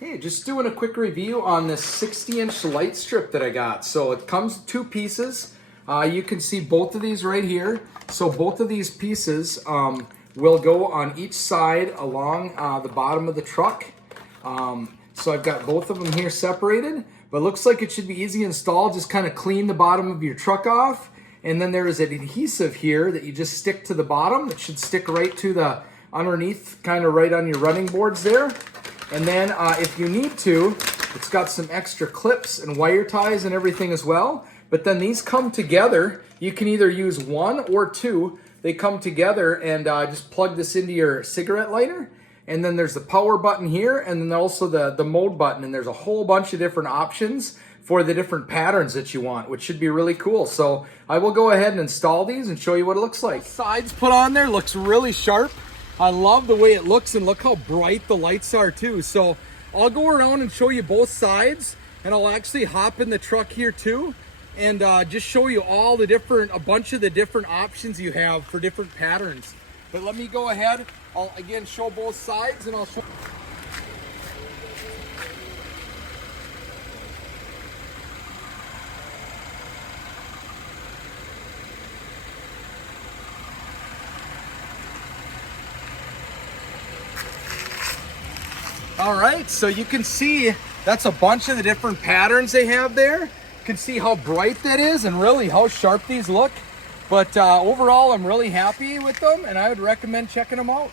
Hey, just doing a quick review on this 60-inch light strip that I got. So it comes in 2 pieces. You can see both of these right here. So both of these pieces will go on each side along the bottom of the truck. So I've got both of them here separated, but it looks like it should be easy to install. Just kind of clean the bottom of your truck off. And then there is an adhesive here that you just stick to the bottom. It should stick right to the underneath, kind of right on your running boards there. And then if you need to, it's got some extra clips and wire ties and everything as well. But then these come together. You can either use 1 or 2. They come together and just plug this into your cigarette lighter. And then there's the power button here, and then also the mode button. And there's a whole bunch of different options for the different patterns that you want, which should be really cool. So I will go ahead and install these and show you what it looks like. Sides put on there, looks really sharp. I love the way it looks, and look how bright the lights are too. So I'll go around and show you both sides, and I'll actually hop in the truck here too and just show you all the a bunch of the different options you have for different patterns. But let me go ahead. I'll again show both sides, and I'll show. All right, so you can see that's a bunch of the different patterns they have there. You can see how bright that is and really how sharp these look. But overall, I'm really happy with them, and I would recommend checking them out.